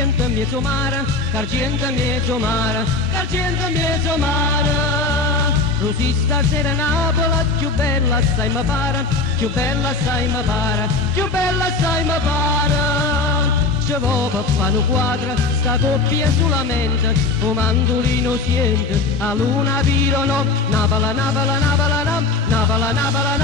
Carcento mezzo mare, carcento mezzo mare, carcento mezzo mare. Così stasera Napoli più bella sai mi pare, più bella sai mi pare, più bella sai mi pare. Ci vuole per fare un quadro, sta coppia solamente, un mandolino siente, a luna virano, Napoli, Napoli, Napoli, Napoli, Napoli, Napoli,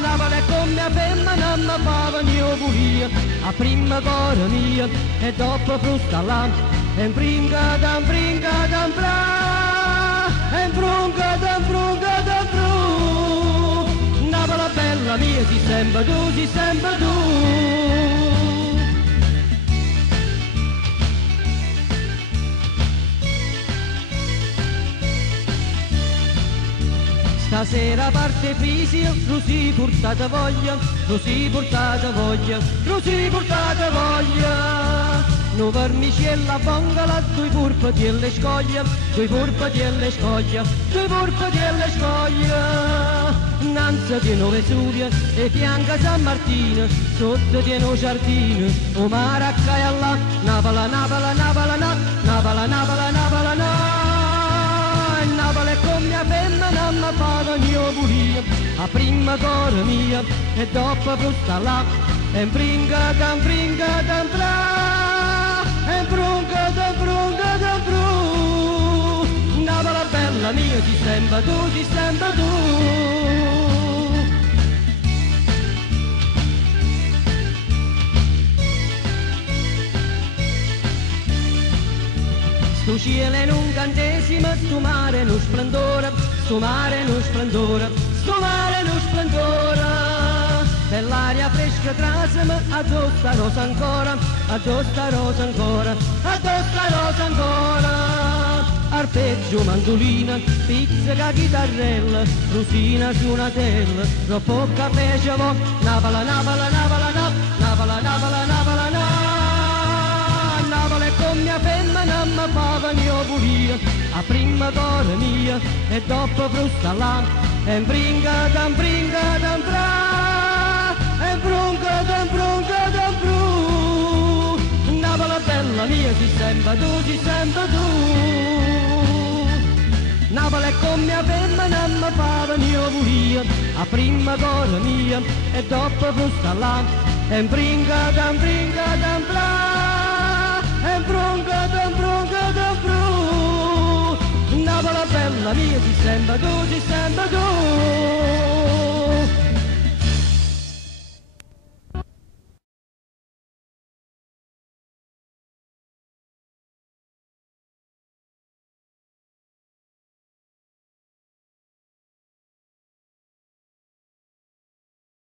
Napoli, con mia penna non mi fa mio bulia, a prima cuore mia, e dopo frusta là, e brinca, dan brinca, dan bra, e brunca, dan brunca, dan bru, Napoli bella mia, si sembra tu, si sembra tu. Stasera parte Fisio, così portate voglia, così portate voglia, così portate voglia. Non vermicella bongola, due purpati e le scoglie, due purpati e le scoglie, due purpati e le scoglie. Nanza di Nove Vesuvio e fianca San Martino, sotto di no giardino, o mare a Caialla, Napoli, Napoli, Napoli, Napoli, Napoli, Napoli, Napoli, con mia penna non mi fa mio bulia, a prima cuore mia, e dopo frusta là, e brinca, dan bra, e brunca, dan bru, Napoli bella mia, ti sembra tu, ti sembra tu. Sto cielo è un incantesimo, sto mare è un splendore, sto mare è un splendore, sto mare è un splendore. Bell'aria fresca trasima, addosso sta rosa ancora, addosso sta rosa ancora, addosso sta rosa ancora. Arpeggio, mandolina, pizzica, chitarrella, rosina su una tela, troppo caffè ci vo, Napoli, Napoli, Napoli, Napoli, Napoli, Napoli, Napoli, con mia penna non mi fa mio bulia, a prima cuore mia, e dopo frusta là, e brinca, dan bra, e brunca, dan bru, Napoli bella mia, si sembra tu, si sembra tu. Napoli con mia penna non mi fa mio bulia, a prima cuore mia, e dopo frusta là, e brinca, dan bra, e brunca, dan bru, Napoli bella mia, si sembra tu, si sembra tu.